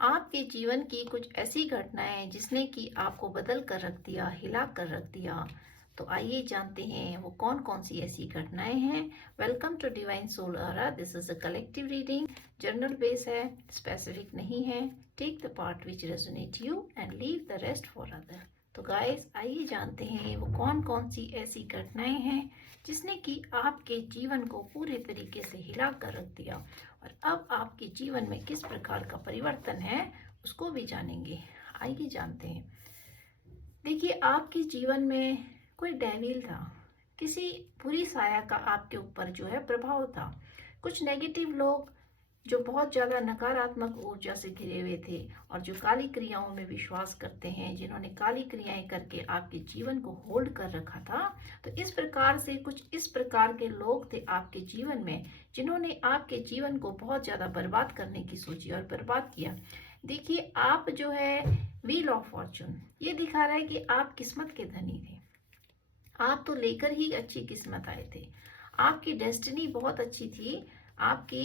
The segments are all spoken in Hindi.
आपके जीवन की कुछ ऐसी घटनाएं जिसने कि आपको बदल कर रख दिया, हिला कर रख दिया। तो आइए जानते हैं वो कौन कौन सी ऐसी घटनाएं हैं। Welcome to divine soul aura. This is a collective reading. General base है, स्पेसिफिक नहीं है। Take the part which resonate you and leave the rest for other. तो गाइस आइए जानते हैं वो कौन कौन सी ऐसी घटनाएं हैं जिसने कि आपके जीवन को पूरे तरीके से हिला कर रख दिया और अब आपके जीवन में किस प्रकार का परिवर्तन है उसको भी जानेंगे। आइए जानते हैं। देखिए, आपके जीवन में कोई डेविल था, किसी बुरी साया का आपके ऊपर जो है प्रभाव था। कुछ नेगेटिव लोग जो बहुत ज़्यादा नकारात्मक ऊर्जा से घिरे हुए थे और जो काली क्रियाओं में विश्वास करते हैं, जिन्होंने काली क्रियाएं करके आपके जीवन को होल्ड कर रखा था। तो इस प्रकार से कुछ इस प्रकार के लोग थे आपके जीवन में जिन्होंने आपके जीवन को बहुत ज़्यादा बर्बाद करने की सोची और बर्बाद किया। देखिए, आप जो है व्हील ऑफ फॉर्चून ये दिखा रहा है कि आप किस्मत के धनी थे। आप तो लेकर ही अच्छी किस्मत आए थे। आपकी डेस्टिनी बहुत अच्छी थी। आपकी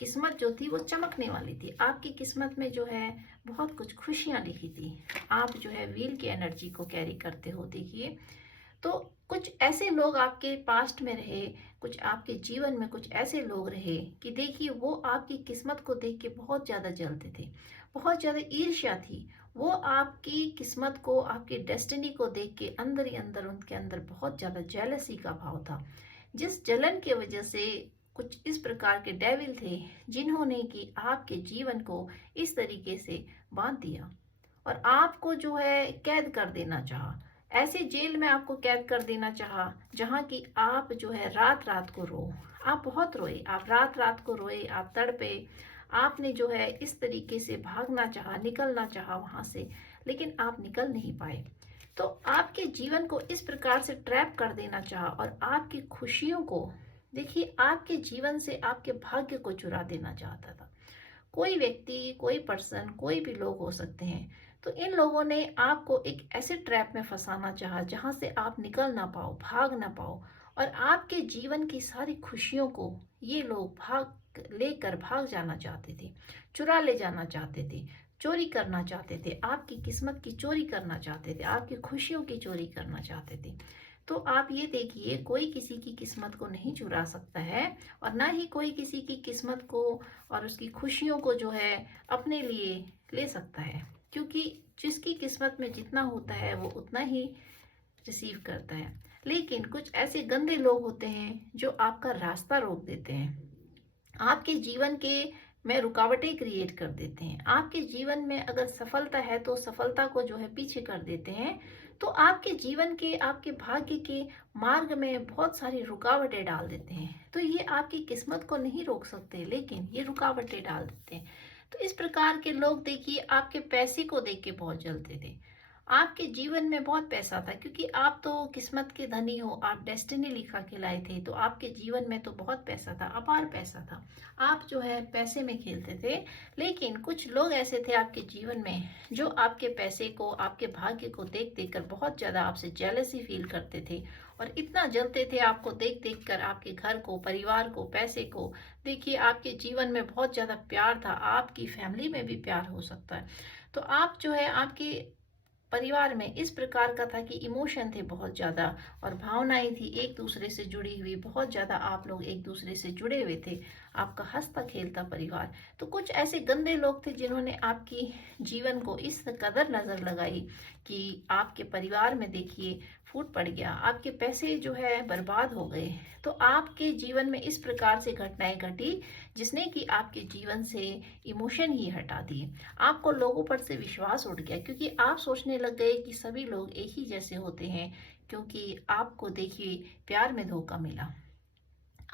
किस्मत जो थी वो चमकने वाली थी। आपकी किस्मत में जो है बहुत कुछ खुशियां लिखी थी। आप जो है व्हील की एनर्जी को कैरी करते हो। देखिए, तो कुछ ऐसे लोग आपके पास्ट में रहे, कुछ आपके जीवन में कुछ ऐसे लोग रहे कि देखिए वो आपकी किस्मत को देख के बहुत ज़्यादा जलते थे, बहुत ज़्यादा ईर्ष्या थी। वो आपकी किस्मत को, आपकी डेस्टिनी को देख के अंदर ही अंदर उनके अंदर बहुत ज़्यादा जेलसी का भाव था, जिस जलन की वजह से कुछ इस प्रकार के डेविल थे जिन्होंने कि आपके जीवन को इस तरीके से बांध दिया और आपको जो है कैद कर देना चाहा। ऐसे जेल में आपको कैद कर देना चाहा जहाँ की आप जो है रात रात को रो। आप बहुत रोए, आप रात रात को रोए, आप तड़पे। आपने जो है इस तरीके से भागना चाहा, निकलना चाहा वहाँ से, लेकिन आप निकल नहीं पाए। तो आपके जीवन को इस प्रकार से ट्रैप कर देना चाहा और आपकी खुशियों को, देखिए, आपके जीवन से आपके भाग्य को चुरा देना चाहता था। कोई व्यक्ति, कोई पर्सन, कोई भी लोग हो सकते हैं। तो इन लोगों ने आपको एक ऐसे ट्रैप में फंसाना चाहा जहां से आप निकल ना पाओ, भाग ना पाओ और आपके जीवन की सारी खुशियों को ये लोग भाग जाना चाहते थे, चुरा ले जाना चाहते थे, चोरी करना चाहते थे, आपकी किस्मत की चोरी करना चाहते थे, आपकी खुशियों की चोरी करना चाहते थे। तो आप ये देखिए, कोई किसी की किस्मत को नहीं चुरा सकता है और ना ही कोई किसी की किस्मत को और उसकी खुशियों को जो है अपने लिए ले सकता है, क्योंकि जिसकी किस्मत में जितना होता है वो उतना ही रिसीव करता है। लेकिन कुछ ऐसे गंदे लोग होते हैं जो आपका रास्ता रोक देते हैं, आपके जीवन के में रुकावटें क्रिएट कर देते हैं। आपके जीवन में अगर सफलता है तो सफलता को जो है पीछे कर देते हैं। तो आपके जीवन के, आपके भाग्य के मार्ग में बहुत सारी रुकावटें डाल देते हैं। तो ये आपकी किस्मत को नहीं रोक सकते, लेकिन ये रुकावटें डाल देते हैं। तो इस प्रकार के लोग देखिए आपके पैसे को देख के बहुत जलते थे। आपके जीवन में बहुत पैसा था क्योंकि आप तो किस्मत के धनी हो, आप डेस्टिनी लिखा के लाए थे। तो आपके जीवन में तो बहुत पैसा था, अपार पैसा था। आप जो है पैसे में खेलते थे। लेकिन कुछ लोग ऐसे थे आपके जीवन में जो आपके पैसे को, आपके भाग्य को देख देख कर बहुत ज़्यादा आपसे जेलसी फील करते थे और इतना जलते थे आपको देख देख कर, आपके घर को, परिवार को, पैसे को। देखिए, आपके जीवन में बहुत ज़्यादा प्यार था, आपकी फैमिली में भी प्यार हो सकता है। तो आप जो है, आपके परिवार में इस प्रकार का था कि इमोशन थे बहुत ज़्यादा और भावनाएं थी एक दूसरे से जुड़ी हुई, बहुत ज़्यादा आप लोग एक दूसरे से जुड़े हुए थे। आपका हंसता खेलता परिवार। तो कुछ ऐसे गंदे लोग थे जिन्होंने आपकी जीवन को इस कदर नज़र लगाई कि आपके परिवार में देखिए फूट पड़ गया, आपके पैसे जो है बर्बाद हो गए। तो आपके जीवन में इस प्रकार से घटनाएं घटी जिसने कि आपके जीवन से इमोशन ही हटा दिए। आपको लोगों पर से विश्वास उठ गया क्योंकि आप सोचने लग गए कि सभी लोग एक ही जैसे होते हैं, क्योंकि आपको देखिए प्यार में धोखा मिला।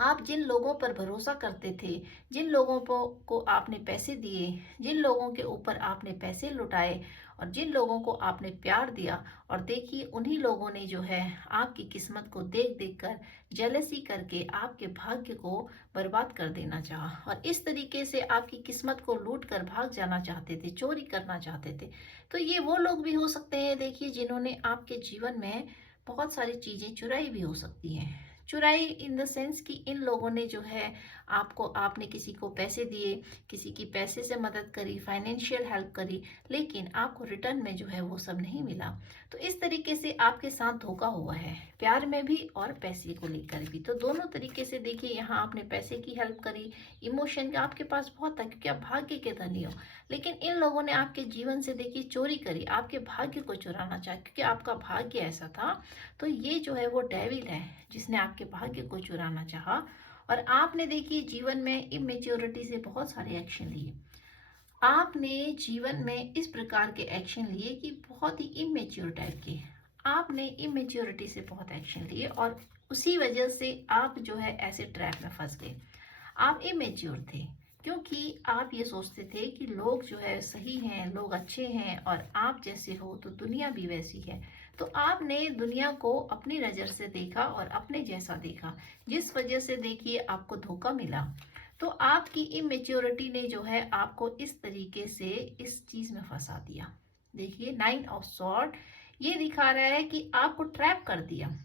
आप जिन लोगों पर भरोसा करते थे, जिन लोगों को आपने पैसे दिए, जिन लोगों के ऊपर आपने पैसे लुटाए और जिन लोगों को आपने प्यार दिया, और देखिए उन्हीं लोगों ने जो है आपकी किस्मत को देख देख कर जेलसी करके आपके भाग्य को बर्बाद कर देना चाहा और इस तरीके से आपकी किस्मत को लूट कर भाग जाना चाहते थे, चोरी करना चाहते थे। तो ये वो लोग भी हो सकते हैं देखिए जिन्होंने आपके जीवन में बहुत सारी चीज़ें चुराई भी हो सकती हैं। चुराई इन द सेंस कि इन लोगों ने जो है आपको आपने किसी को पैसे दिए, किसी की पैसे से मदद करी, फाइनेंशियल हेल्प करी, लेकिन आपको रिटर्न में जो है वो सब नहीं मिला। तो इस तरीके से आपके साथ धोखा हुआ है, प्यार में भी और पैसे को लेकर भी। तो दोनों तरीके से देखिए, यहाँ आपने पैसे की हेल्प करी, इमोशन का आपके पास बहुत था क्योंकि आप भाग्य के धनी हो, लेकिन इन लोगों ने आपके जीवन से देखिए चोरी करी, आपके भाग्य को चुराना चाहा क्योंकि आपका भाग्य ऐसा था। तो ये जो है वो डेविल है जिसने आपके भाग्य को चुराना चाहा। और आपने देखिए जीवन में इमेच्योरिटी से बहुत सारे एक्शन लिए। आपने जीवन में इस प्रकार के एक्शन लिए कि बहुत ही इमेच्योर टाइप के, आपने इमेच्योरिटी से बहुत एक्शन लिए और उसी वजह से आप जो है ऐसे ट्रैप में फंस गए। आप इमेच्योर थे क्योंकि आप ये सोचते थे कि लोग जो है सही हैं, लोग अच्छे हैं और आप जैसे हो तो दुनिया भी वैसी है। तो आपने दुनिया को अपनी नज़र से देखा और अपने जैसा देखा, जिस वजह से देखिए आपको धोखा मिला। तो आपकी इमेच्योरिटी ने जो है आपको इस तरीके से इस चीज में फंसा दिया। देखिए 9 ऑफ सॉर्ड ये दिखा रहा है कि आपको ट्रैप कर दिया।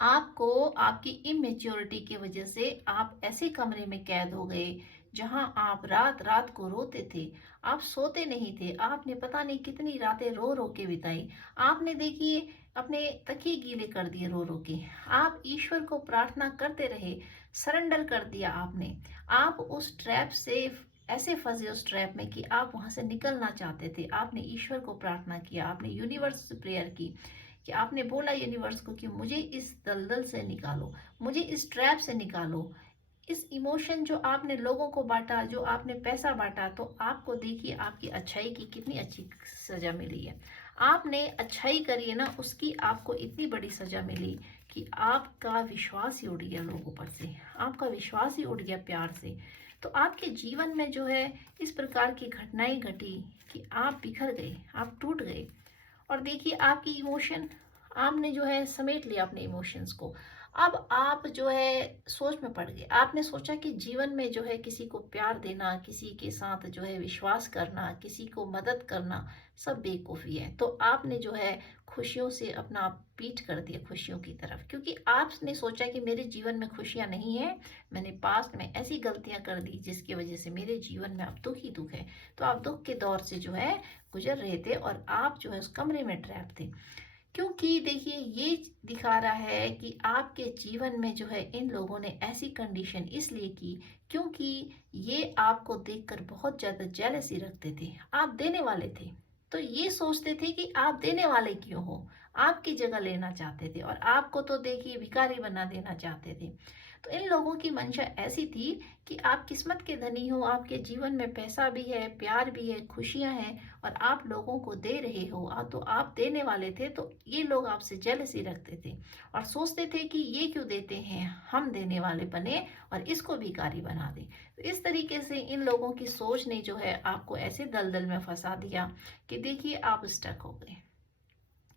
आपको आपकी इमेच्योरिटी की वजह से आप ऐसे कमरे में कैद हो गए जहां आप रात रात को रोते थे। आप सोते नहीं थे, आपने पता नहीं कितनी रातें रो रो के बिताई। आपने देखिए अपने तकिए गीले कर दिए रो रो के। आप ईश्वर को प्रार्थना करते रहे, सरेंडर कर दिया आपने। आप उस ट्रैप से ऐसे फंसे उस ट्रैप में कि आप वहां से निकलना चाहते थे। आपने ईश्वर को प्रार्थना किया, आपने यूनिवर्स से प्रेयर की कि आपने बोला यूनिवर्स को कि मुझे इस दलदल से निकालो, मुझे इस ट्रैप से निकालो। इस इमोशन जो आपने लोगों को बांटा, जो आपने पैसा बांटा, तो आपको देखिए आपकी अच्छाई की कितनी अच्छी सजा मिली है। आपने अच्छाई करी है ना, उसकी आपको इतनी बड़ी सजा मिली कि आपका विश्वास ही उड़ गया लोगों पर से, आपका विश्वास ही उड़ गया प्यार से। तो आपके जीवन में जो है इस प्रकार की घटनाएं घटी कि आप बिखर गए, आप टूट गए। और देखिए आपकी इमोशन, आपने जो है समेट लिया अपने इमोशंस को। अब आप जो है सोच में पड़ गए। आपने सोचा कि जीवन में जो है किसी को प्यार देना, किसी के साथ जो है विश्वास करना, किसी को मदद करना सब बेवकूफ़ी है। तो आपने जो है खुशियों से अपना पीठ कर दिया खुशियों की तरफ, क्योंकि आपने सोचा कि मेरे जीवन में खुशियां नहीं है, मैंने पास्ट में ऐसी गलतियां कर दी जिसकी वजह से मेरे जीवन में अब दुख ही दुख है। तो आप दुख के दौर से जो है गुजर रहे थे और आप जो है उस कमरे में ट्रैप थे। क्योंकि देखिए ये दिखा रहा है कि आपके जीवन में जो है इन लोगों ने ऐसी कंडीशन इसलिए की क्योंकि ये आपको देखकर बहुत ज्यादा जेलसी रखते थे। आप देने वाले थे तो ये सोचते थे कि आप देने वाले क्यों हो, आपकी जगह लेना चाहते थे और आपको तो देखिए भिखारी बना देना चाहते थे। तो इन लोगों की मंशा ऐसी थी कि आप किस्मत के धनी हो, आपके जीवन में पैसा भी है, प्यार भी है, खुशियां हैं और आप लोगों को दे रहे हो। तो आप देने वाले थे, तो ये लोग आपसे जेलसी रखते थे और सोचते थे कि ये क्यों देते हैं, हम देने वाले बने और इसको भिखारी बना दे। तो इस तरीके से इन लोगों की सोच ने जो है आपको ऐसे दलदल में फंसा दिया कि देखिए आप स्टक हो गए।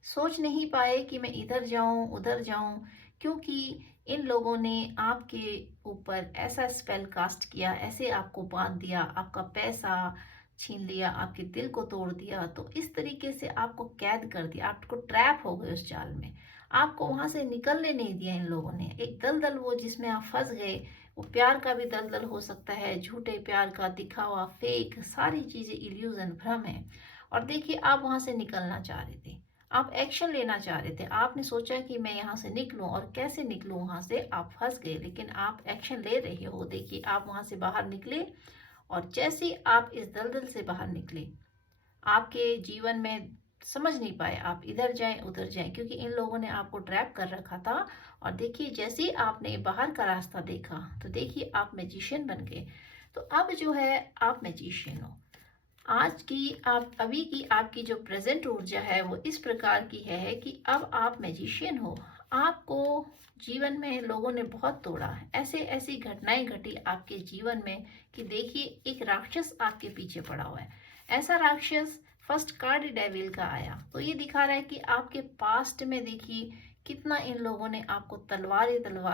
सोच नहीं पाए कि मैं इधर जाऊं उधर जाऊं, क्योंकि इन लोगों ने आपके ऊपर ऐसा स्पेल कास्ट किया, ऐसे आपको बांध दिया, आपका पैसा छीन लिया, आपके दिल को तोड़ दिया। तो इस तरीके से आपको कैद कर दिया, आपको ट्रैप हो गए उस जाल में। आपको वहां से निकलने नहीं दिया इन लोगों ने। एक दलदल वो जिसमें आप फंस गए, वो प्यार का भी दलदल हो सकता है, झूठे प्यार का, दिखावा, फेक, सारी चीजें इल्यूजन, भ्रम है। और देखिए आप वहां से निकलना चाह रहे थे, आप एक्शन लेना चाह रहे थे, आपने सोचा कि मैं यहाँ से निकलूं और कैसे निकलूं वहां से। आप फंस गए, लेकिन आप एक्शन ले रहे हो। देखिए आप वहां से बाहर निकले और जैसे ही आप इस दलदल से बाहर निकले, आपके जीवन में समझ नहीं पाए आप इधर जाएं उधर जाएं, क्योंकि इन लोगों ने आपको ट्रैप कर रखा था। और देखिए जैसे ही आपने बाहर का रास्ता देखा तो देखिए आप मैजिशियन बन गए। तो अब जो है आप मैजिशियन हो। आज की आप अभी की आपकी जो प्रेजेंट ऊर्जा है वो इस प्रकार की है कि अब आप मैजिशियन हो। आपको जीवन में लोगों ने बहुत तोड़ा, ऐसे ऐसी घटनाएं घटी आपके जीवन में कि देखिए एक राक्षस आपके पीछे पड़ा हुआ है। ऐसा राक्षस फर्स्ट कार्ड डेविल का आया, तो ये दिखा रहा है कि आपके पास्ट में देखिए कितना इन लोगों ने आपको तलवार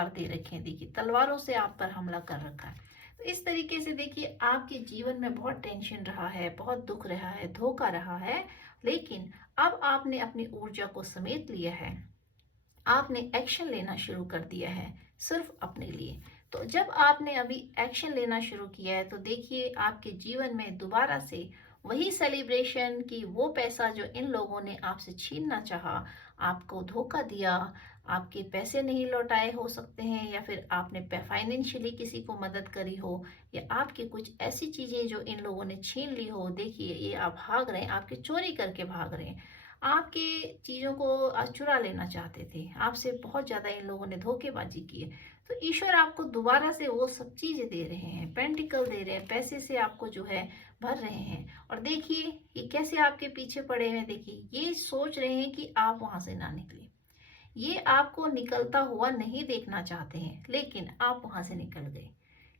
दे रखे हैं। देखिए तलवारों से आप पर हमला कर रखा है। तो इस तरीके से देखिए आपके जीवन में बहुत टेंशन रहा है, बहुत दुख रहा है, धोखा रहा है, लेकिन अब आपने अपनी ऊर्जा को समेट लिया है। आपने एक्शन लेना शुरू कर दिया है सिर्फ अपने लिए। तो जब आपने अभी एक्शन लेना शुरू किया है तो देखिए आपके जीवन में दोबारा से वही सेलिब्रेशन की वो पैसा जो इन लोगों ने आपसे छीनना चाहा, आपको धोखा दिया, आपके पैसे नहीं लौटाए हो सकते हैं, या फिर आपने फाइनेंशियली किसी को मदद करी हो, या आपकी कुछ ऐसी चीजें जो इन लोगों ने छीन ली हो। देखिए ये आप भाग रहे हैं, आपके चोरी करके भाग रहे हैं, आपके चीजों को चुरा लेना चाहते थे, आपसे बहुत ज्यादा इन लोगों ने धोखेबाजी की है। तो ईश्वर आपको दोबारा से वो सब चीजें दे रहे हैं, पेंटिकल दे रहे हैं, पैसे से आपको जो है भर रहे हैं। और देखिए ये कैसे आपके पीछे पड़े हैं, देखिए ये सोच रहे हैं कि आप वहां से ना निकले, ये आपको निकलता हुआ नहीं देखना चाहते हैं, लेकिन आप वहां से निकल गए।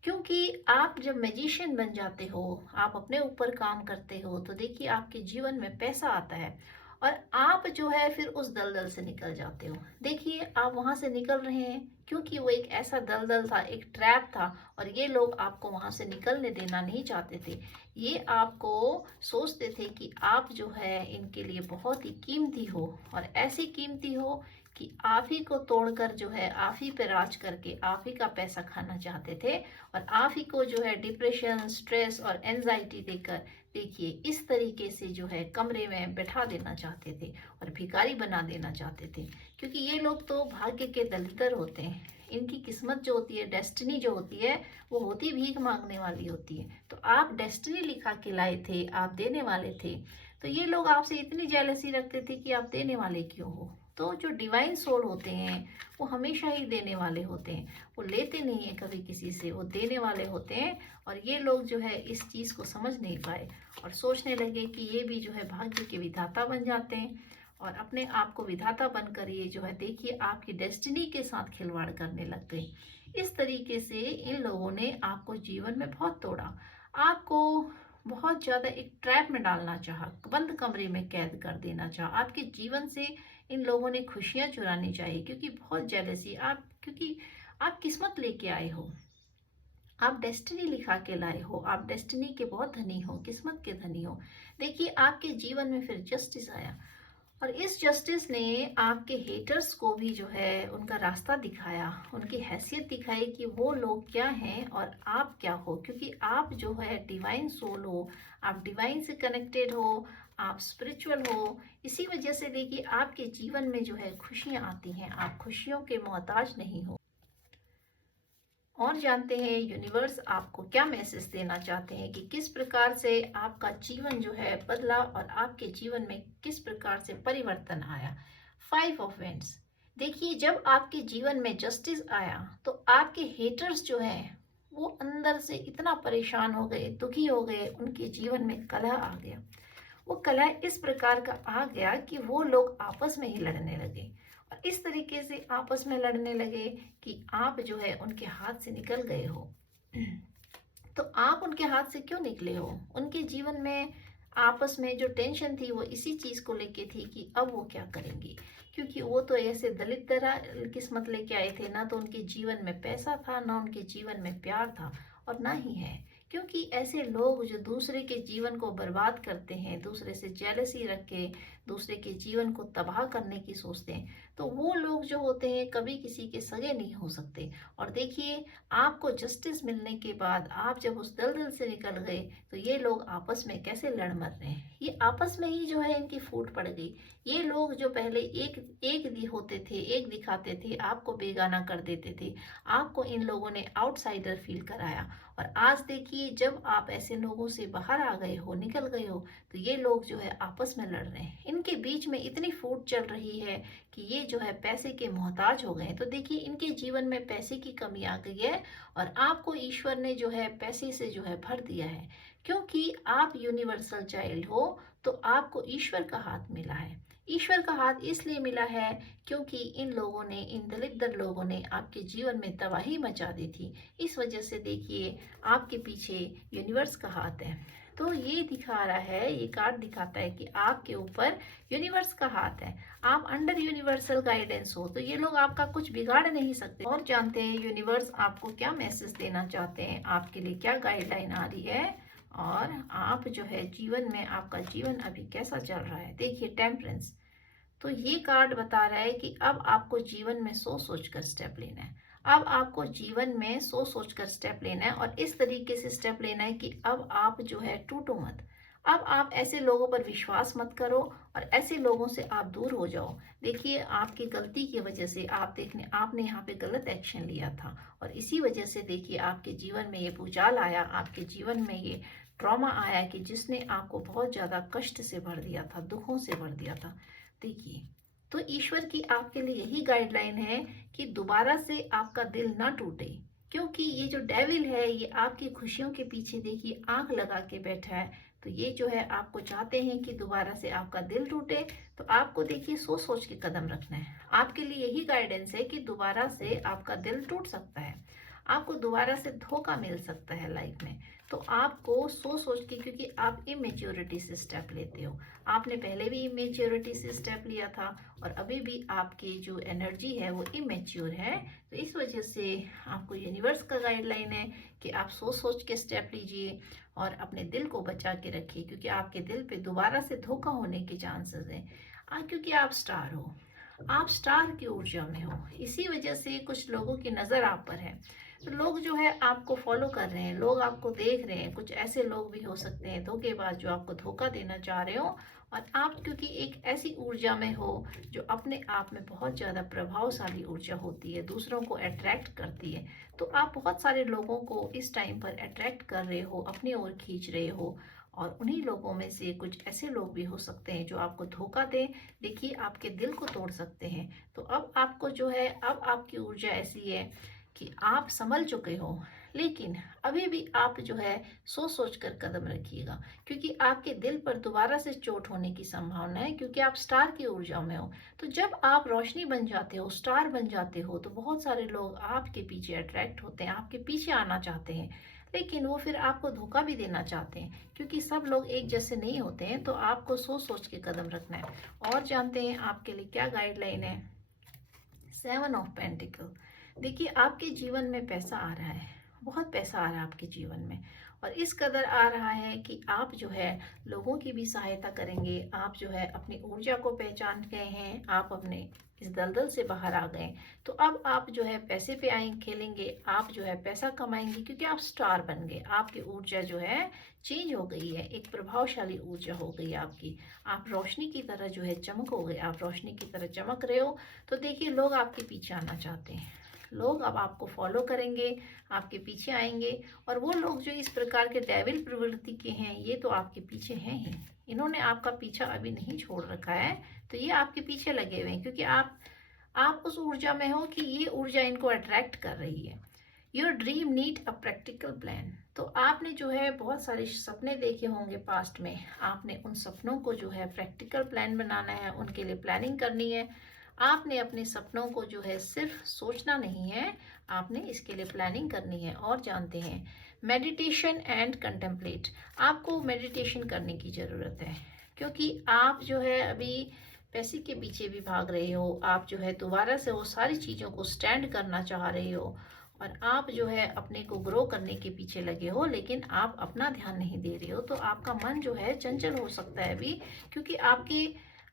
क्योंकि आप जब मैजिशियन बन जाते हो, आप अपने ऊपर काम करते हो, तो देखिए आपके जीवन में पैसा आता है और आप जो है फिर उस दलदल से निकल जाते हो। देखिए आप वहां से निकल रहे हैं क्योंकि वो एक ऐसा दलदल था, एक ट्रैप था, और ये लोग आपको वहां से निकलने देना नहीं चाहते थे। ये आपको सोचते थे कि आप जो है इनके लिए बहुत ही कीमती हो, और ऐसी कीमती हो कि आप ही को तोड़कर जो है आप ही पे राज करके आप ही का पैसा खाना चाहते थे, और आप ही को जो है डिप्रेशन, स्ट्रेस और एंजाइटी देकर देखिए इस तरीके से जो है कमरे में बैठा देना चाहते थे और भिखारी बना देना चाहते थे। क्योंकि ये लोग तो भाग्य के दलितर होते हैं, इनकी किस्मत जो होती है, डेस्टिनी जो होती है, वो होती भीख मांगने वाली होती है। तो आप डेस्टिनी लिखा के लाए थे, आप देने वाले थे, तो ये लोग आपसे इतनी जेलसी रखते थे कि आप देने वाले क्यों हो। तो जो डिवाइन सोल होते हैं वो हमेशा ही देने वाले होते हैं, वो लेते नहीं है कभी किसी से, वो देने वाले होते हैं। और ये लोग जो है इस चीज़ को समझ नहीं पाए और सोचने लगे कि ये भी जो है भाग्य के विधाता बन जाते हैं, और अपने आप को विधाता बनकर ये जो है देखिए आपकी डेस्टिनी के साथ खिलवाड़ करने लग गए। इस तरीके से इन लोगों ने आपको जीवन में बहुत तोड़ा, आपको बहुत ज्यादा एक ट्रैप में डालना चाहा, बंद कमरे में कैद कर देना चाहा, आपके जीवन से इन लोगों ने खुशियां चुरानी चाहिए, क्योंकि बहुत जेलसी आप, क्योंकि आप किस्मत लेके आए हो, आप डेस्टिनी लिखा के लाए हो, आप डेस्टिनी के बहुत धनी हो, किस्मत के धनी हो। देखिए आपके जीवन में फिर जस्टिस आया, और इस जस्टिस ने आपके हेटर्स को भी जो है उनका रास्ता दिखाया, उनकी हैसियत दिखाई कि वो लोग क्या हैं और आप क्या हो। क्योंकि आप जो है डिवाइन सोल हो, आप डिवाइन से कनेक्टेड हो, आप स्पिरिचुअल हो। इसी वजह से देखिए आपके जीवन में जो है खुशियां आती हैं, आप खुशियों के मोहताज नहीं हो। और जानते हैं यूनिवर्स आपको क्या मैसेज देना चाहते हैं कि किस प्रकार से आपका जीवन जो है बदला और आपके जीवन में किस प्रकार से परिवर्तन आया। 5 ऑफ वेंट्स। देखिए जब आपके जीवन में जस्टिस आया तो आपके हेटर्स जो हैं वो अंदर से इतना परेशान हो गए, दुखी हो गए, उनके जीवन में कलह आ गया। वो कलह इस प्रकार का आ गया कि वो लोग आपस में ही लड़ने लगे, और इस तरीके से आपस में लड़ने लगे कि आप जो है उनके हाथ से निकल गए हो। तो आप उनके हाथ से क्यों निकले हो? उनके जीवन में आपस में जो टेंशन थी वो इसी चीज को लेके थी कि अब वो क्या करेंगे, क्योंकि वो तो ऐसे दलित तरह किस्मत लेके आए थे, ना तो उनके जीवन में पैसा था, ना उनके जीवन में प्यार था, और ना ही है। क्योंकि ऐसे लोग जो दूसरे के जीवन को बर्बाद करते हैं, दूसरे से जेलसी रख के दूसरे के जीवन को तबाह करने की सोचते हैं, तो वो लोग जो होते हैं कभी किसी के सगे नहीं हो सकते। और देखिए आपको जस्टिस मिलने के बाद आप जब उस दलदल से निकल गए तो ये लोग आपस में कैसे लड़ मर रहे हैं, ये आपस में ही जो है इनकी फूट पड़ गई। ये लोग जो पहले एक एक होते थे, एक दिखाते थे, आपको बेगाना कर देते थे, आपको इन लोगों ने आउटसाइडर फील कराया। और आज देखिए जब आप ऐसे लोगों से बाहर आ गए हो, निकल गए हो, तो ये लोग जो है आपस में लड़ रहे हैं, इनके बीच में इतनी फूट चल रही है कि ये जो है पैसे के मोहताज हो गए। तो देखिए इनके जीवन में पैसे की कमी आ गई है, और आपको ईश्वर ने जो है पैसे से जो है भर दिया है। क्योंकि आप यूनिवर्सल चाइल्ड हो तो आपको ईश्वर का हाथ मिला है। ईश्वर का हाथ इसलिए मिला है क्योंकि इन लोगों ने, इन दलित लोगों ने आपके जीवन में तबाही मचा दी थी। इस वजह से देखिए आपके पीछे यूनिवर्स का हाथ है। तो ये दिखा रहा है, ये कार्ड दिखाता है कि आपके ऊपर यूनिवर्स का हाथ है, आप अंडर यूनिवर्सल गाइडेंस हो, तो ये लोग आपका कुछ बिगाड़ नहीं सकते। और जानते हैं यूनिवर्स आपको क्या मैसेज देना चाहते हैं, आपके लिए क्या गाइडलाइन आ रही है, और आप जो है जीवन में आपका जीवन अभी कैसा चल रहा है। देखिए टेम्परेंस, तो ये कार्ड बता रहा है कि अब आपको जीवन में सोच सोच कर स्टेप लेना है, अब आपको जीवन में सोच सोच कर स्टेप लेना है और इस तरीके से स्टेप लेना है कि अब आप जो है टूटो मत। अब आप ऐसे लोगों पर विश्वास मत करो और ऐसे लोगों से आप दूर हो जाओ। देखिए, आपकी गलती की वजह से आपने यहाँ पे गलत एक्शन लिया था और इसी वजह से देखिए आपके जीवन में ये भूचाल आया, आपके जीवन में ये ट्रॉमा आया कि जिसने आपको बहुत ज़्यादा कष्ट से भर दिया था, दुखों से भर दिया था। देखिए, तो ईश्वर की आपके लिए यही गाइडलाइन है कि दोबारा से आपका दिल ना टूटे, क्योंकि ये जो डेविल है ये आपकी खुशियों के पीछे देखिए आंख लगा के बैठा है। तो ये जो है आपको चाहते हैं कि दोबारा से आपका दिल टूटे। तो आपको देखिए सोच सोच के कदम रखना है। आपके लिए यही गाइडेंस है कि दोबारा से आपका दिल टूट सकता है, आपको दोबारा से धोखा मिल सकता है लाइफ में। तो आपको सोच सोच के, क्योंकि आप इमेच्योरिटी से स्टेप लेते हो, आपने पहले भी इमेच्योरिटी से स्टेप लिया था और अभी भी आपकी जो एनर्जी है वो इमेच्योर है। तो इस वजह से आपको यूनिवर्स का गाइडलाइन है कि आप सोच सोच के स्टेप लीजिए और अपने दिल को बचा के रखिए, क्योंकि आपके दिल पे दोबारा से धोखा होने के चांसेस हैं। क्योंकि आप स्टार हो, आप स्टार की ऊर्जा में हो, इसी वजह से कुछ लोगों की नज़र आप पर है। तो लोग जो है आपको फॉलो कर रहे हैं, लोग आपको देख रहे हैं। कुछ ऐसे लोग भी हो सकते हैं धोखेबाज जो आपको धोखा देना चाह रहे हो। और आप क्योंकि एक ऐसी ऊर्जा में हो जो अपने आप में बहुत ज़्यादा प्रभावशाली ऊर्जा होती है, दूसरों को अट्रैक्ट करती है। तो आप बहुत सारे लोगों को इस टाइम पर अट्रैक्ट कर रहे हो, अपनी ओर खींच रहे हो। और उन्हीं लोगों में से कुछ ऐसे लोग भी हो सकते हैं जो आपको धोखा दें, देखिए आपके दिल को तोड़ सकते हैं। तो अब आपको जो है, अब आपकी ऊर्जा ऐसी है कि आप संभल चुके हो, लेकिन अभी भी आप जो है सोच सोच कर कदम रखिएगा, क्योंकि आपके दिल पर दोबारा से चोट होने की संभावना है, क्योंकि आप स्टार की ऊर्जा में हो। तो जब आप रोशनी बन जाते हो, स्टार बन जाते हो, तो बहुत सारे लोग आपके पीछे अट्रैक्ट होते हैं, आपके पीछे आना चाहते हैं, लेकिन वो फिर आपको धोखा भी देना चाहते हैं, क्योंकि सब लोग एक जैसे नहीं होते हैं। तो आपको सोच सोच के कदम रखना है। और जानते हैं आपके लिए क्या गाइडलाइन है? 7 ऑफ पेंटिकल। देखिए, आपके जीवन में पैसा आ रहा है, बहुत पैसा आ रहा है आपके जीवन में, और इस कदर आ रहा है कि आप जो है लोगों की भी सहायता करेंगे। आप जो है अपनी ऊर्जा को पहचान गए हैं, आप अपने इस दलदल से बाहर आ गए। तो अब आप जो है पैसे पे आए खेलेंगे, आप जो है पैसा कमाएंगे, क्योंकि आप स्टार बन गए। आपकी ऊर्जा जो है चेंज हो गई है, एक प्रभावशाली ऊर्जा हो गई आपकी। आप रोशनी की तरह जो है चमकोगे, आप रोशनी की तरह चमक रहे हो। तो देखिए, लोग आपके पीछे आना चाहते हैं, लोग अब आपको फॉलो करेंगे, आपके पीछे आएंगे। और वो लोग जो इस प्रकार के डेविल प्रवृत्ति के हैं, ये तो आपके पीछे हैं ही। इन्होंने आपका पीछा अभी नहीं छोड़ रखा है, तो ये आपके पीछे लगे हुए हैं, क्योंकि आप उस ऊर्जा में हो कि ये ऊर्जा इनको अट्रैक्ट कर रही है। Your dream need a practical plan. तो आपने जो है बहुत सारे सपने देखे होंगे पास्ट में, आपने उन सपनों को जो है प्रैक्टिकल प्लान बनाना है, उनके लिए प्लानिंग करनी है। आपने अपने सपनों को जो है सिर्फ सोचना नहीं है, आपने इसके लिए प्लानिंग करनी है। और जानते हैं, मेडिटेशन एंड कंटेम्पलेट। आपको मेडिटेशन करने की ज़रूरत है, क्योंकि आप जो है अभी पैसे के पीछे भी भाग रहे हो। आप जो है दोबारा से वो सारी चीज़ों को स्टैंड करना चाह रहे हो, और आप जो है अपने को ग्रो करने के पीछे लगे हो, लेकिन आप अपना ध्यान नहीं दे रहे हो। तो आपका मन जो है चंचल हो सकता है अभी, क्योंकि आपके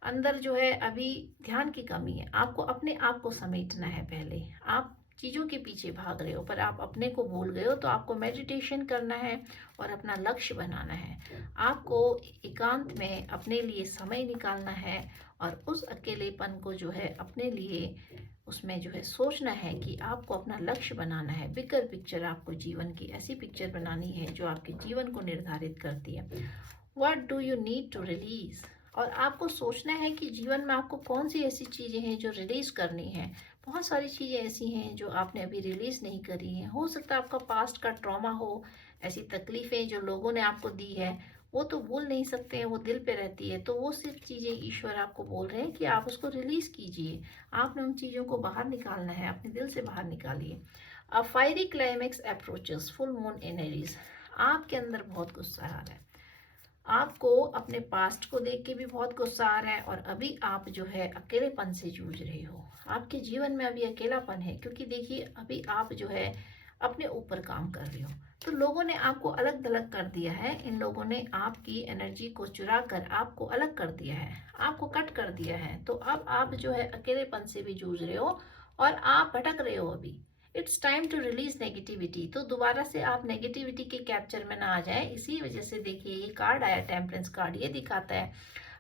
अंदर जो है अभी ध्यान की कमी है। आपको अपने आप को समेटना है। पहले आप चीज़ों के पीछे भाग रहे हो पर आप अपने को भूल गए हो। तो आपको मेडिटेशन करना है और अपना लक्ष्य बनाना है। आपको एकांत में अपने लिए समय निकालना है और उस अकेलेपन को जो है अपने लिए उसमें जो है सोचना है कि आपको अपना लक्ष्य बनाना है। बिगर पिक्चर, आपको जीवन की ऐसी पिक्चर बनानी है जो आपके जीवन को निर्धारित करती है। What do you need to release. और आपको सोचना है कि जीवन में आपको कौन सी ऐसी चीज़ें हैं जो रिलीज करनी है। बहुत सारी चीज़ें ऐसी हैं जो आपने अभी रिलीज नहीं करी हैं। हो सकता है आपका पास्ट का ट्रॉमा हो, ऐसी तकलीफ़ें जो लोगों ने आपको दी है, वो तो भूल नहीं सकते हैं, वो दिल पे रहती है। तो वो सिर्फ चीज़ें ईश्वर आपको बोल रहे हैं कि आप उसको रिलीज कीजिए। आपने उन चीज़ों को बाहर निकालना है, अपने दिल से बाहर निकालिए। A fiery climax approaches full moon energies. आपके अंदर बहुत गुस्सा आ रहा है, आपको अपने पास्ट को देख के भी बहुत गुस्सा आ रहा है, और अभी आप जो है अकेलेपन से जूझ रहे हो। आपके जीवन में अभी अकेलापन है, क्योंकि देखिए अभी आप जो है अपने ऊपर काम कर रहे हो। तो लोगों ने आपको अलग थलग कर दिया है। इन लोगों ने आपकी एनर्जी को चुरा कर आपको अलग कर दिया है, आपको कट कर दिया है। तो अब आप जो है अकेलेपन से भी जूझ रहे हो और आप भटक रहे हो अभी। It's time to release negativity. तो दोबारा से आप नेगेटिविटी के कैप्चर में ना आ जाए, इसी वजह से देखिए ये कार्ड आया, टेम्परेंस कार्ड, ये दिखाता है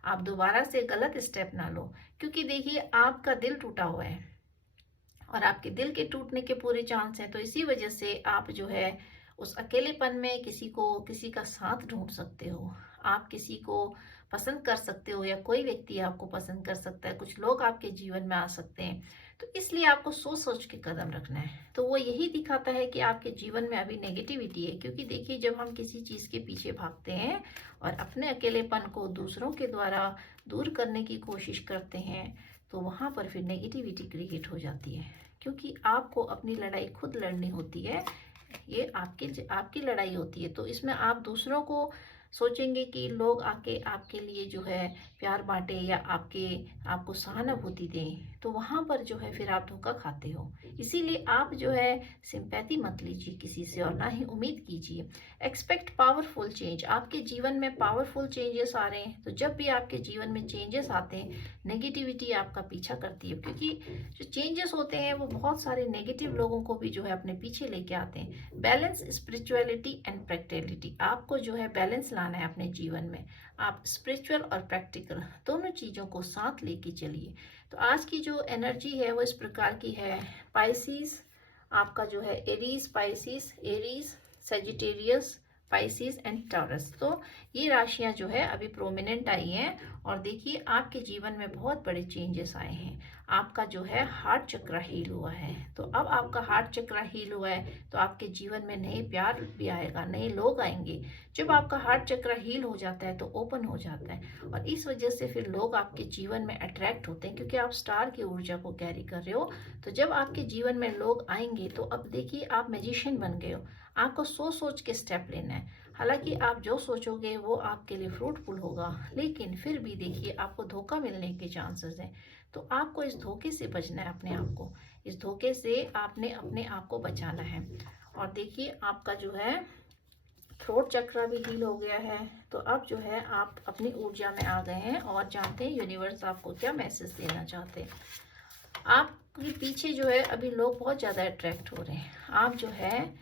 आप दोबारा से गलत स्टेप ना लो, क्योंकि देखिए आपका दिल टूटा हुआ है और आपके दिल के टूटने के पूरे चांस हैं। तो इसी वजह से आप जो है उस अकेलेपन में किसी का साथ ढूंढ सकते हो, आप किसी को पसंद कर सकते हो या कोई व्यक्ति आपको पसंद कर सकता है, कुछ लोग आपके जीवन में आ सकते हैं। तो इसलिए आपको सोच सोच के कदम रखना है। तो वो यही दिखाता है कि आपके जीवन में अभी नेगेटिविटी है, क्योंकि देखिए जब हम किसी चीज के पीछे भागते हैं और अपने अकेलेपन को दूसरों के द्वारा दूर करने की कोशिश करते हैं, तो वहां पर फिर नेगेटिविटी क्रिएट हो जाती है, क्योंकि आपको अपनी लड़ाई खुद लड़नी होती है। ये आपकी लड़ाई होती है। तो इसमें आप दूसरों को सोचेंगे कि लोग आके आपके लिए जो है प्यार बांटे या आपको सहानुभूति दें, तो वहां पर जो है फिर आप धोखा खाते हो। इसीलिए आप जो है सिंपैथी मत लीजिए किसी से और ना ही उम्मीद कीजिए। Expect powerful change. आपके जीवन में पावरफुल चेंजेस आ रहे हैं, तो जब भी आपके जीवन में चेंजेस आते हैं नेगेटिविटी आपका पीछा करती है, क्योंकि जो चेंजेस होते हैं वो बहुत सारे नेगेटिव लोगों को भी जो है अपने पीछे लेके आते हैं। Balance spirituality and practicality. आपको जो है बैलेंस लाना है अपने जीवन में। आप स्पिरिचुअल और प्रैक्टिकल दोनों चीजों को साथ लेके चलिए। तो आज की जो एनर्जी है वो इस प्रकार की है। पाइसिस आपका जो है Aries, Pisces, Aries, Sagittarius, Pisces and taurus. तो ये राशियां जो है अभी प्रोमिनेंट आई हैं और देखिए आपके जीवन में बहुत बड़े चेंजेस आए हैं। आपका जो है हार्ट चक्र हील हुआ है। तो अब आपका हार्ट चक्र हील हुआ है तो आपके जीवन में नए प्यार भी आएगा, नए लोग आएंगे। जब आपका हार्ट चक्र हील हो जाता है तो ओपन हो जाता है और इस वजह से फिर लोग आपके जीवन में अट्रैक्ट होते हैं, क्योंकि आप स्टार की ऊर्जा को कैरी कर रहे हो। तो जब आपके जीवन में लोग आएंगे तो अब देखिए आप मैजिशियन बन गए हो। आपको सोच सोच के स्टेप लेना है। हालांकि आप जो सोचोगे वो आपके लिए फ्रूटफुल होगा, लेकिन फिर भी देखिए आपको धोखा मिलने के चांसेस हैं। तो आपको इस धोखे से बचना है, अपने आप को इस धोखे से आपने अपने आप को बचाना है। और देखिए आपका जो है थ्रोट चक्र भी हील हो गया है। तो अब जो है आप अपनी ऊर्जा में आ गए हैं और जानते हैं यूनिवर्स आपको क्या मैसेज देना चाहते हैं। आपके पीछे जो है अभी लोग बहुत ज़्यादा अट्रैक्ट हो रहे हैं। आप जो है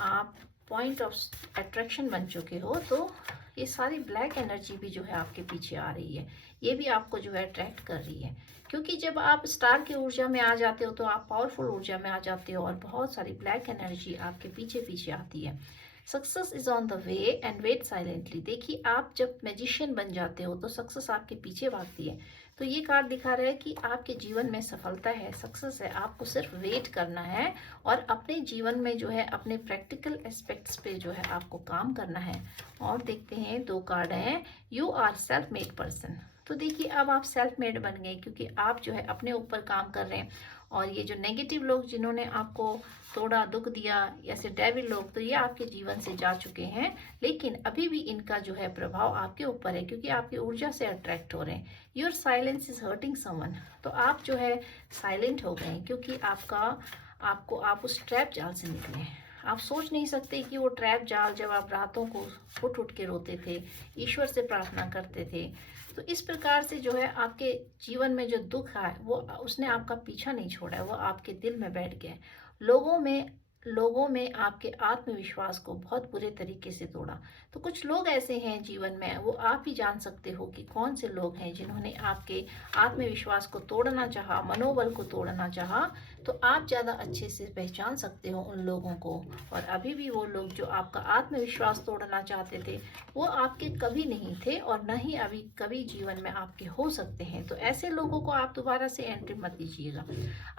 आप पॉइंट ऑफ अट्रैक्शन बन चुके हो। तो ये सारी ब्लैक एनर्जी भी जो है आपके पीछे आ रही है, ये भी आपको जो है अट्रैक्ट कर रही है, क्योंकि जब आप स्टार की ऊर्जा में आ जाते हो तो आप पावरफुल ऊर्जा में आ जाते हो और बहुत सारी ब्लैक एनर्जी आपके पीछे पीछे आती है। Success is on the way and wait silently. देखिए आप जब मैजिशियन बन जाते हो तो सक्सेस आपके पीछे भागती है। तो ये कार्ड दिखा रहा है कि आपके जीवन में सफलता है, सक्सेस है, आपको सिर्फ वेट करना है और अपने जीवन में जो है अपने प्रैक्टिकल एस्पेक्ट्स पे जो है आपको काम करना है। और देखते हैं दो कार्ड हैं, you are self made person. तो देखिए अब आप सेल्फ मेड बन गए, क्योंकि आप जो है अपने ऊपर काम कर रहे हैं और ये जो नेगेटिव लोग जिन्होंने आपको तोड़ा, दुख दिया, ऐसे डेविल लोग, तो ये आपके जीवन से जा चुके हैं, लेकिन अभी भी इनका जो है प्रभाव आपके ऊपर है, क्योंकि आपकी ऊर्जा से अट्रैक्ट हो रहे हैं। Your silence is hurting someone. तो आप जो है साइलेंट हो गए, क्योंकि आप उस ट्रैप जाल से निकले हैं। आप सोच नहीं सकते कि वो ट्रैप जाल, जब आप रातों को उठ उठ के रोते थे, ईश्वर से प्रार्थना करते थे, तो इस प्रकार से जो है आपके जीवन में जो दुख है वो उसने आपका पीछा नहीं छोड़ा है, वो आपके दिल में बैठ गया है। लोगों में आपके आत्मविश्वास को बहुत बुरे तरीके से तोड़ा। तो कुछ लोग ऐसे हैं जीवन में, वो आप ही जान सकते हो कि कौन से लोग हैं जिन्होंने आपके आत्मविश्वास को तोड़ना चाहा, मनोबल को तोड़ना चाहा। तो आप ज़्यादा अच्छे से पहचान सकते हो उन लोगों को। और अभी भी वो लोग जो आपका आत्मविश्वास तोड़ना चाहते थे वो आपके कभी नहीं थे और न ही अभी कभी जीवन में आपके हो सकते हैं। तो ऐसे लोगों को आप दोबारा से एंट्री मत दीजिएगा।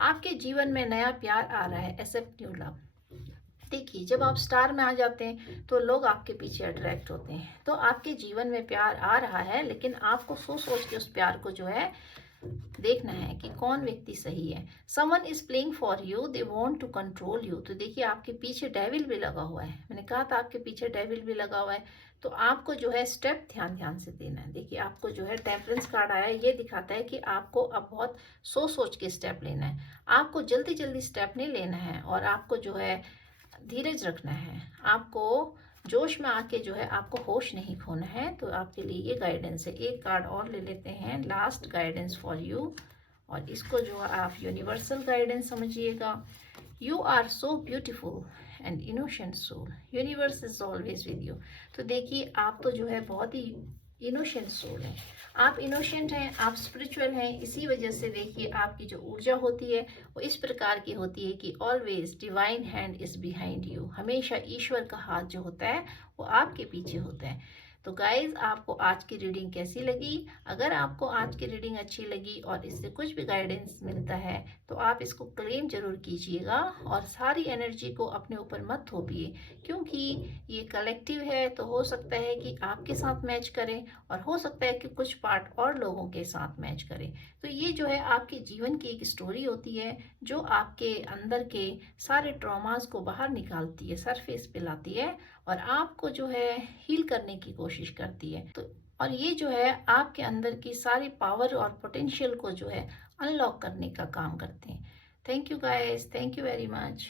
आपके जीवन में नया प्यार आ रहा है, एक्सेप्ट न्यू लव। देखिए जब आप स्टार में आ जाते हैं तो लोग आपके पीछे अट्रैक्ट होते हैं। तो आपके जीवन में प्यार आ रहा है, लेकिन आपको सोच सोच के उस प्यार को जो है देखना है कि कौन व्यक्ति सही है। Someone is playing for you, they want to control you. तो देखिए आपके पीछे डेविल भी लगा हुआ है, मैंने कहा था आपके पीछे डेविल भी लगा हुआ है। तो आपको जो है स्टेप ध्यान ध्यान से देना है। देखिए आपको जो है टेम्परेंस कार्ड आया है, ये दिखाता है कि आपको अब बहुत सोच सोच के स्टेप लेना है। आपको जल्दी जल्दी स्टेप नहीं लेना है और आपको जो है धीरज रखना है। आपको जोश में आके जो है आपको होश नहीं खोना है। तो आपके लिए ये गाइडेंस है। एक कार्ड और ले लेते हैं, लास्ट गाइडेंस फॉर यू, और इसको जो है आप यूनिवर्सल गाइडेंस समझिएगा। You are so beautiful and innocent soul, universe is always with you. तो देखिए आप तो जो है बहुत ही इनोसेंट सोल है, आप इनोसेंट हैं, आप स्पिरिचुअल हैं, इसी वजह से देखिए आपकी जो ऊर्जा होती है वो इस प्रकार की होती है कि always divine hand is behind you, हमेशा ईश्वर का हाथ जो होता है वो आपके पीछे होता है। तो गाइज आपको आज की रीडिंग कैसी लगी? अगर आपको आज की रीडिंग अच्छी लगी और इससे कुछ भी गाइडेंस मिलता है तो आप इसको क्लेम जरूर कीजिएगा और सारी एनर्जी को अपने ऊपर मत थोपिए, क्योंकि ये कलेक्टिव है। तो हो सकता है कि आपके साथ मैच करें और हो सकता है कि कुछ पार्ट और लोगों के साथ मैच करें। तो ये जो है आपके जीवन की एक स्टोरी होती है जो आपके अंदर के सारे ट्रॉमास को बाहर निकालती है, सरफेस पे लाती है और आपको जो है हील करने की कोशिश करती है। तो और ये जो है आपके अंदर की सारी पावर और पोटेंशियल को जो है अनलॉक करने का काम करते हैं। Thank you guys, thank you very much.